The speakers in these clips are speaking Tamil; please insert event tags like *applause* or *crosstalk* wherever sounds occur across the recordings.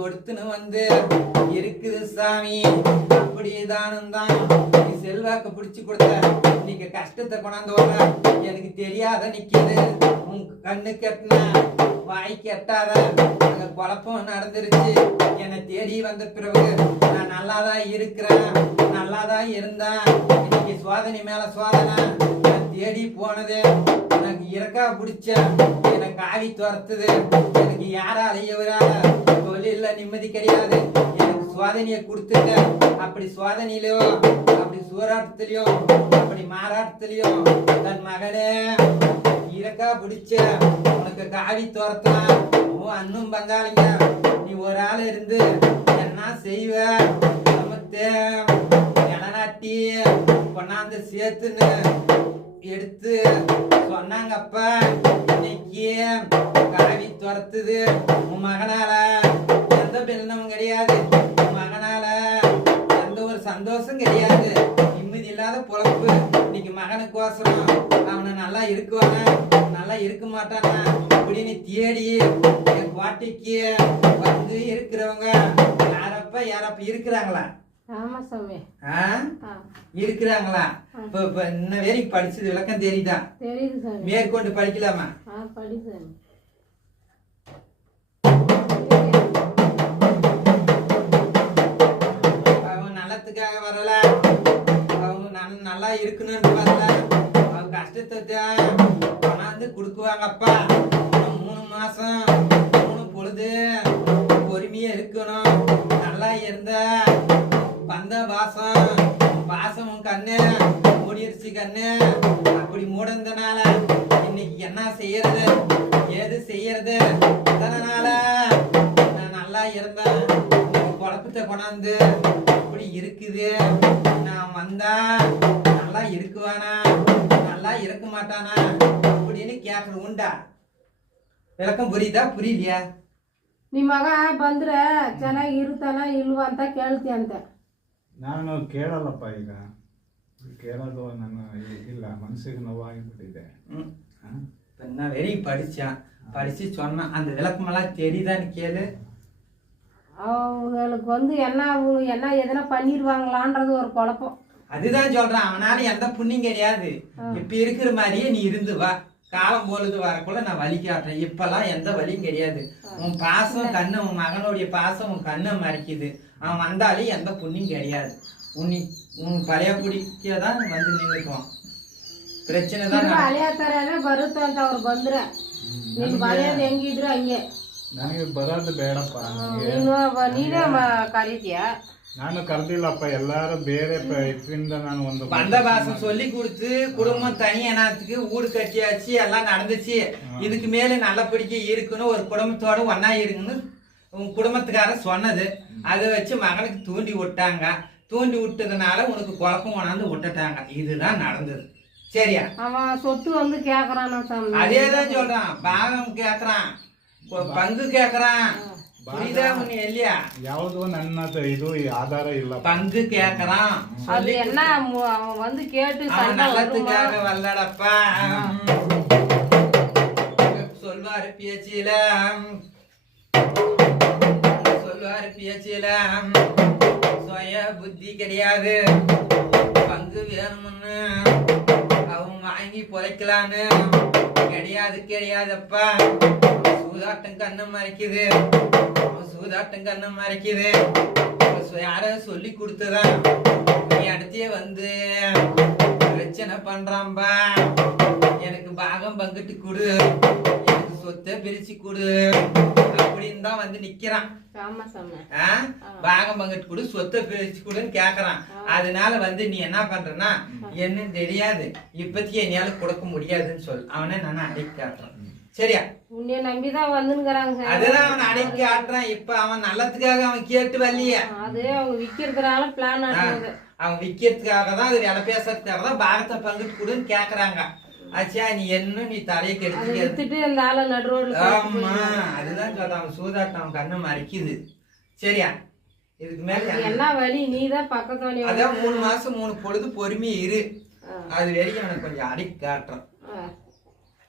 கொடுத்துன்னு வந்து இருக்குது சாமி. அப்படிதானும் தான் நீ செல்வாக்க பிடிச்சி கொடுத்த. நீங்க கஷ்டத்தை கொண்டாந்து வர எனக்கு தெரியாத நிக்கிது. உன் கண்ணு கெட்டின வாய் கெட்டாத. அந்த குழப்பம் நடந்துருச்சு. என்னை தேடி வந்த பிறகு நான் நல்லாதான் இருக்கிறேன். நல்லா தான் இருந்தேன். இன்னைக்கு சோதனை மேல சோதனை. நான் தேடி போனது. எனக்கு இறக்கா பிடிச்ச எனக்கு ஆவி துரத்துது. எனக்கு யாராலையும் இவரால தொழில நிம்மதி கிடையாது. எனக்கு சோதனையை கொடுத்துட்ட அப்படி சோதனையிலயோ அப்படி சூறாட்டத்திலயோ அப்படி மாறாட்டத்திலயோ தன் மகனே இறக்கா பிடிச்ச உனக்கு காவி துரத்தலாம் ஓ அண்ணும் பங்காளிங்க நீ ஒரு ஆள் இருந்து என்ன செய்வ? சமத்து இளநாட்டி கொண்டாந்து சேர்த்துன்னு எடுத்து சொன்னாங்கப்பா. இன்னைக்கு காவி துரத்துது உன் மகனால. எந்த பெண்ணமும் கிடையாது. மகனால எந்த ஒரு சந்தோஷம் கிடையாது. நிம்மதி இல்லாத பொழப்பு. இன்னைக்கு மகனுக்கோசரம். அவனை நல்லா இருக்குவானா? நல்லா இருக்க மாட்டானா? அப்படின்னு தேடி என் கோட்டைக்கு வந்து இருக்கிறவங்க யாரப்ப யாரப்ப இருக்கிறாங்களா? இருக்கிறாங்களா? இப்ப இன்ன வரைக்கும் படிச்சது விளக்கம் தெரியுதா? மேற்கொண்டு படிக்கலாமா? கஷ்டத்துக்காக அவங்க வரல. அவங்க நல்லா இருக்கணும்னு வரல. அவங்க கஷ்டத்தை கொண்டாந்து கொடுக்குவாங்கப்பா மூணு மாசம் மூணு பொழுது பொறுமையா இருக்கணும். நல்லா இருந்த வந்த வாசம் வாசம் கண்ணு மூடிருச்சு கண்ணு. அப்படி மூடந்தனால இன்னைக்கு என்ன செய்யறது? ஏது செய்யறது? அதனால நான் நல்லா இருந்தேன். குழப்பத்தை கொண்டாந்து இப்படி இருக்குது நான் வந்தா நல்லா இருக்குவானா நல்லா இருக்க மாட்டானா அப்படின்னு கேட்கறது உண்டா விளக்கம் புரியுதா புரியலையா ನಿಮ್ಮ ಮಗ ಬಂದ್ರೆ ಚೆನ್ನಾಗಿ ಇರ್ತಾನ ಇಲ್ವಾ ಅಂತ ಕೇಳ್ತಿ ಅಂತ ನಾನು ಕೇಳಲ್ಲಪ್ಪ ಈಗ ಕೇಳೋದು ನಾನು ಇಲ್ಲ ಮನಸ್ಸಿಗೆ ನೋವಾಗಿಬಿಟ್ಟಿದೆ ம். இப்ப நான் வரைக்கும் படிச்சேன் படிச்சு சொன்னான் அந்த விளக்கமெல்லாம் தெரியுதான்னு கேளு அவங்களுக்கு வந்து என்ன என்ன எதனா பண்ணிடுவாங்களான்றது ஒரு குழப்பம். அதுதான் சொல்றேன். அவனால எந்த புண்ணியும் கிடையாது. இப்ப இருக்கிற மாதிரியே நீ இருந்து வா. காலம் பொழுது வரக்குள்ள நான் வலி காட்டுறேன். இப்பெல்லாம் எந்த வலியும் கிடையாது. உன் பாசம் கண்ணு உன் மகனுடைய பாசம் உன் கண்ணை மறைக்குது. அவன் வந்தாலே எந்த புண்ணியும் கிடையாது. உன்னி உன் பழைய புடிக்கதான் வந்து நின்றுக்குவான் பிரச்சனை தான் அழையா தர வருத்தம் அவர் வந்துடுறேன் நீங்க பழைய எங்க அங்கே. ನನಗೆ ಬರೋದು ಬೇಡಪ್ಪ ನನಗೆ ನೀನು ಬ- ನೀನೇ ಮ- ಕರೀತೀಯ ನಾನು ಕರೆದಿಲ್ಲಪ್ಪ ಎಲ್ಲಾರು ಬೇರೆ ಪ- ಇದರಿಂದ ನಾನು ಒಂದು பந்த பாசம் சொல்லி கொடுத்து குடும்பம் தனி இனத்துக்கு வீடு கட்டியாச்சு எல்லாம் நடந்துச்சு இதுக்கு மேல நல்லபடிக்க இருக்கணும் ஒரு குடும்பத்தோட ஒண்ணா இருக்குன்னு உன் குடும்பத்துக்கார சொன்னது அதை வச்சு மகனுக்கு தூண்டி விட்டாங்க தூண்டி விட்டதுனால உனக்கு குழப்பம் கொண்டாந்து விட்டுட்டாங்க இதுதான் நடந்தது சரியா அவன் சொத்து வந்து கேக்குறானா சாமி அதே தான் சொல்றான் பாகம் கேக்குறான் ப- பங்கு கேக்குறான் புரியுதா உன்னை இல்லையா ಯಾವುದು ನನ್ನ ತ- ಇದು ಈ ಆಧಾರ ಇಲ್ಲ பங்கு கேக்குறான் அது என்ன மு- அவன் வந்து கேட்டு அவன் சண்டை வருமா நல்லத்துக்காக வல்லடப்பா சொல்வாரு பேச்சில சொல்வாரு பேச்சில சுய புத்தி கிடையாது பங்கு வேணும்னு அவன் வாங்கி பொழைக்கலான்னு கிடையாது கிடையாதப்பா சூதாட்டம் கண்ணு மறைக்குது. சூதாட்டம் கண்ணு மறைக்குது. யாரோ சொல்லி கொடுத்ததான் நீ அடுத்தே வந்து பிரச்சனை பண்றான்பா எனக்கு பாகம் பங்கிட்டு கொடு. எனக்கு சொத்தை பிரிச்சு கொடு. அப்படின்னு தான் வந்து நிக்கிறான்? பாகம் பங்கிட்டு கொடு சொத்தை பிரிச்சு கொடுன்னு கேக்குறான். அதனால வந்து நீ என்ன பண்றனா என்னன்னு தெரியாது. இப்போதைக்கு என்னால கொடுக்க முடியாதுன்னு சொல். அவனை நான் அடைக்க காட்டுறேன். சரியா? உன்னைய நம்பிதான் வந்துங்கிறாங்க. அதுதான் அவன் அடைக்க காட்டுறான் இப்ப அவன் நல்லத்துக்காக அவன் கேட்டு வரலையே. அது அவங்க விக்கிறதுனால பிளான் ஆட்டுறது. அவன் விக்கிறதுக்காக தான் அது விலை பேசுறதுக்காக தான் பாகத்தை பங்கிட்டு கொடுன்னு கேக்குறாங்க. ஆச்சா நீ என்ன நீ தலையை அதை கெடுத்து வித்துட்டு இந்த ஆளை நடு ரோட்ல ஆமா அதுதான் சொல்றான். அவன் சூதாட்டம் அவன் கண்ணு மறைக்குது. சரியா? இதுக்கு மேல என்ன வழி? நீ தான் பக்கத்து அதான் மூணு மாசம் மூணு பொழுது பொறுமையா இரு. அது வரைக்கும் அவனுக்கு கொஞ்சம் அடி காட்டுறான்.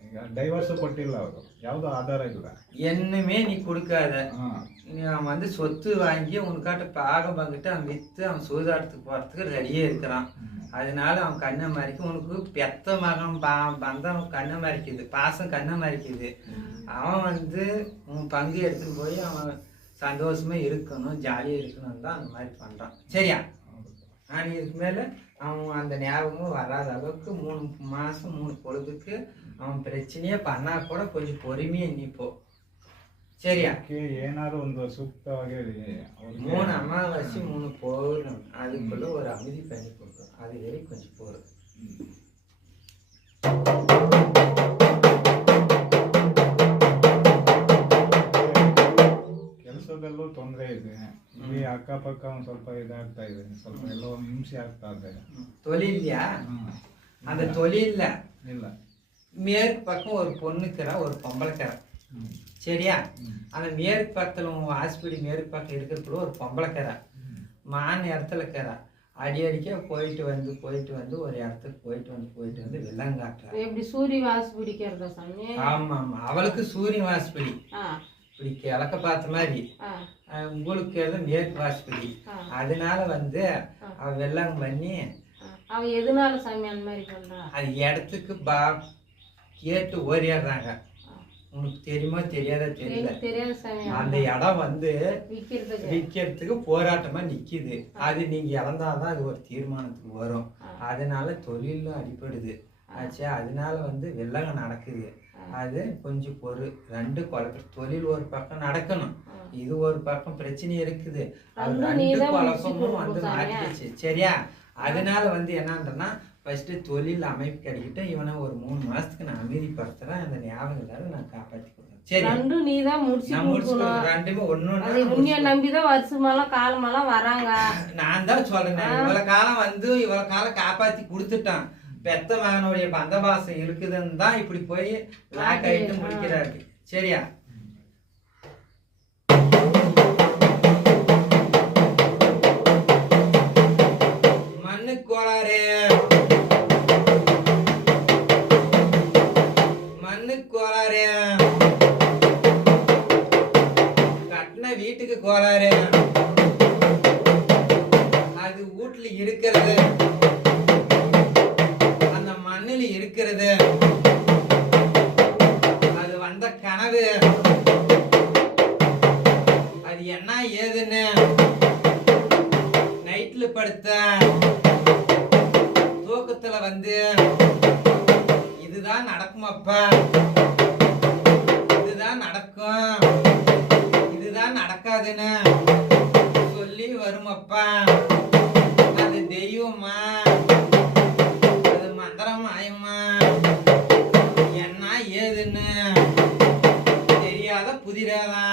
ಈಗ ಡೈವರ್ಸು ಕೊಟ್ಟಿಲ್ಲ ಅವರು ಯಾವ್ದು ಆಧಾರ ಇಲ್ಲ என்னமே நீ கொடுக்காத ಹಾ நீ அவன் வந்து சொத்து வாங்கி உனக்காட்ட பாகம் பங்கிட்டு அவன் வித்து அவன் சூதாட்டத்துக்கு போறதுக்கு ரெடியே இருக்கிறான் அதனால அவன் கண்ணை மறைக்க உனக்கு பெத்த மகன் பா பந்தம் கண்ணை மறைக்குது பாசம் கண்ணை மறைக்குது அவன் வந்து உன் பங்கு எடுத்துட்டு போய் அவன் சந்தோஷமா இருக்கணும் ஜாலியா இருக்கணும் தான் அந்த மாதிரி பண்றான் சரியா நான் இதுக்கு மேல அவன் அந்த ஞாபகமும் வராத அளவுக்கு மூணு மாசம் மூணு பொழுதுக்கு அவன் பிரச்சனையே பண்ணா கூட கொஞ்சம் பொறுமையா நிப்போ சரியா ಅದಕ್ಕೆ ಏನಾದ್ರು ಒಂದು ಸೂಕ್ತವಾಗಿ ಅವ್ರಿಗೆ மூணு அமாவாசை மூணு பௌர்ணமி அதுக்குள்ள ஒரு அமைதி பண்ணி கொடுக்கும் அது வரைக்கும் கொஞ்சம் போறது ಇಲ್ಲಿ ಅಕ್ಕಪಕ್ಕ ಒಂದ್ ಸ್ವಲ್ಪ ಇದಾಗ್ತಾ ಇದೆ ಸ್ವಲ್ಪ ಎಲ್ಲೋ ಒಂದ್ ಹಿಂಸೆ ಆಗ್ತಾ ಇದೆ தொழில்லையா ಹ್ಮ್. அந்த தொழில்ல ಇಲ್ಲ மேற்கு பக்கம் ஒரு பொண்ணுக்கிறா ஒரு பொம்பளைக்கிறா ಹ್ಮ್. சரியா ಹ್ಮ್. அந்த மேற்கு பக்கத்துல உன் ஹாஸ்பிட்டல் மேற்கு பக்கம் இருக்கிறதுக்குள்ள ஒரு பொம்பளைக்கிறா மான் இடத்துல இருக்கிறா அடி அடிக்க போயிட்டு வந்து போயிட்டு வந்து ஒரு இடத்துக்கு போயிட்டு வந்து போயிட்டு வந்து வில்லங்காட்டுறா எப்படி சூரிய வாசு பிடிக்கிறதா சாமி ஆமா ஆமா அவளுக்கு சூரிய வாசப்படி ஆ இப்படி கிழக்க பார்த்த மாதிரி உங்களுக்கு எதுவும் மேற்கு வாசப்படி. அதனால வந்து அவ வெள்ளம் பண்ணி. அவ எதனால சாமி அந்த மாதிரி பண்றா? அது இடத்துக்கு பா கேட்டு ஓரியாடுறாங்க உனக்கு தெரியுமா தெரியாதா தெரியல. அந்த இடம் வந்து விற்கிறதுக்கு போராட்டமா நிக்குது. அது நீங்க இழந்தாதான் அது ஒரு தீர்மானத்துக்கு வரும். அதனால தொழிலும் அடிபடுது. ஆச்சா அதனால வந்து வெள்ளங்க நடக்குது. அது கொஞ்சம் பொறு ரெண்டு குழப்ப தொழில் ஒரு பக்கம் நடக்கணும். இது ஒரு பக்கம் பிரச்சனை இருக்குது. அது ரெண்டு குழப்பமும் வந்து. மாட்டிடுச்சு சரியா? அதனால வந்து என்னன்றனா ஃபர்ஸ்ட் தொழில் அமைப்பு கிடைக்கிட்டு இவனை ஒரு மூணு மாசத்துக்கு நான் அமைதிப்படுத்துறேன். அந்த ஞாபகம் இல்லாத நான் காப்பாத்தி கொடுக்குறேன் சரி. ரெண்டும் முடிச்சு நான் முடிச்சு. ரெண்டுமே அது உன்னைய நம்பிதான் வருஷமெல்லாம் காலமெல்லாம் வராங்க. *laughs* நான் தான் சொல்றேன் இவ்வளவு காலம் வந்து இவ்வளவு காலம் காப்பாத்தி கொடுத்துட்டான். பெத்த மகனுடைய பந்தபாசம் இருக்குதுன்னு தான் இப்படி போய் லாக் ஆயிட்டு முடிக்கிறாரு. சரியா? இதுதான் நடக்குமப்பா. இதுதான் நடக்கும். இதுதான் நடக்காதுன்னு சொல்லி வருமப்பா. அது தெய்வமா? அது மந்திரம் மாயமா? என்ன ஏதுன்னு தெரியாத புதிராதான்